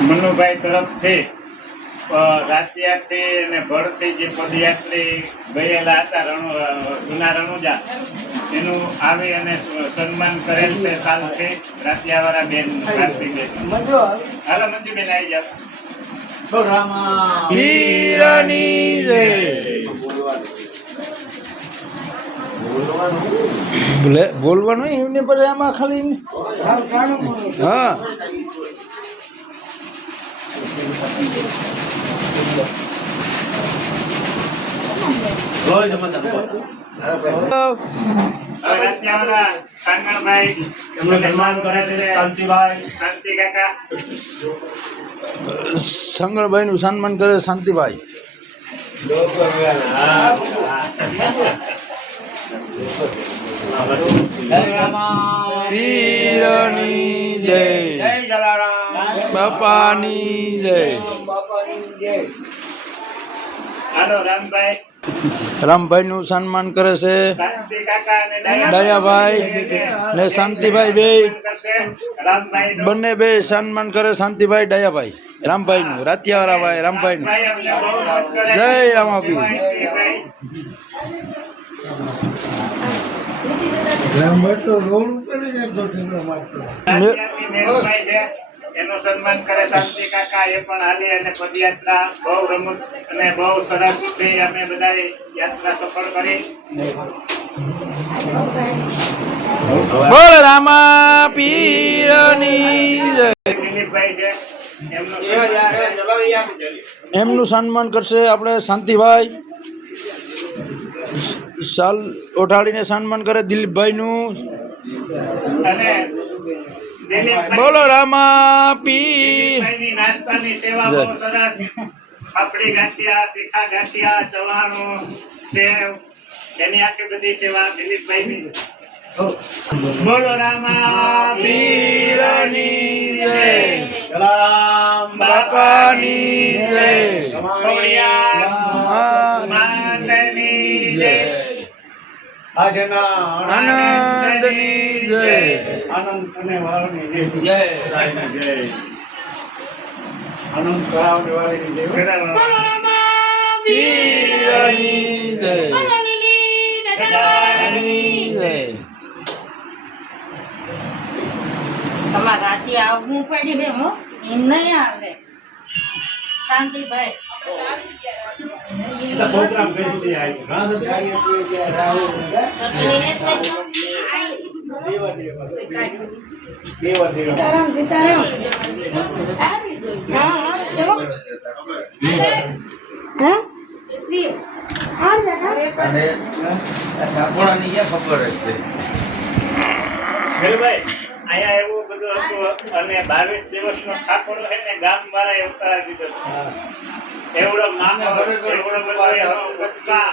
મનુભાઈ તરફથી રાજયાત્રી અને ભરતી જે પદયાત્રી ગયેલા હતા રણુ જૂના રણુજા એનું આવી અને સન્માન કરેલ છે સાલથી રાતિયાવાળા બેન કાર્તિકબેન હાલો મંજુબેન આવી જાઓ. વીરની જય. બોલવાનું એમને પછી આમાં ખાલી હા હવે રાતિયાવાળા કાંગણભાઈ એમનું સન્માન કરે છે શાંતિભાઈ શાંતિ કાકા સંગળભાઈ નું સન્માન કરે શાંતિભાઈ વીરની જય બાપાની જય. રામભાઈ રામભાઈ. નું સન્માન કરે છે. દયાભાઈ ને શાંતિભાઈ બે. બંને બે સન્માન કરે શાંતિભાઈ દયાભાઈ રામભાઈ નું રાતિયાવાળા ભાઈ રામભાઈ નું જય છે. રામાપીર. ભાઈ. રાજ્યાથી મેરુભાઈ છે. એનું સન્માન કરે શાંતિ કાકા એ પણ હાલી અને પદયાત્રા બહુ રમત અને બહુ સરસ થઈ અમે બધા યાત્રા સફળ કરી. બોલ રામા પીરની દિલીપભાઈ છે એમનું સન્માન કરશે આપણે શાંતિભાઈ. સાલ ઓઢાડીને સન્માન કરે દિલીપભાઈનું. અને બોલો રામા દિલીપભાઈની નાસ્તાની સેવા બહુ સરસ. પાપડી ગાંઠિયા તીખા ગાંઠિયા ચવાણું સેવ. એની આખી બધી સેવા દિલીપભાઈની. બોલો રામા પીરની જય. જલારામ બાપાની જય. માતની જય. આનંદની જય. આનંદ અને વાળની જય. જય આનંદ કરાવને વાળની જય. પીરની જય. તમારે રાતે આવવું પડ્યું હું. એમ નહીં આવે. શાંતિભાઈ. સીતારામ સીતારામ હા હા ચલો હા હા અને ખબર હશે? મેરુભાઈ અહીંયા એવું બધું હતું અને બાવીસ દિવસનો ઠાકોર છે ને ગામ વાળા ઉતારી દીધો એવડો માનો એવડો બધો એનો ઉત્સાહ.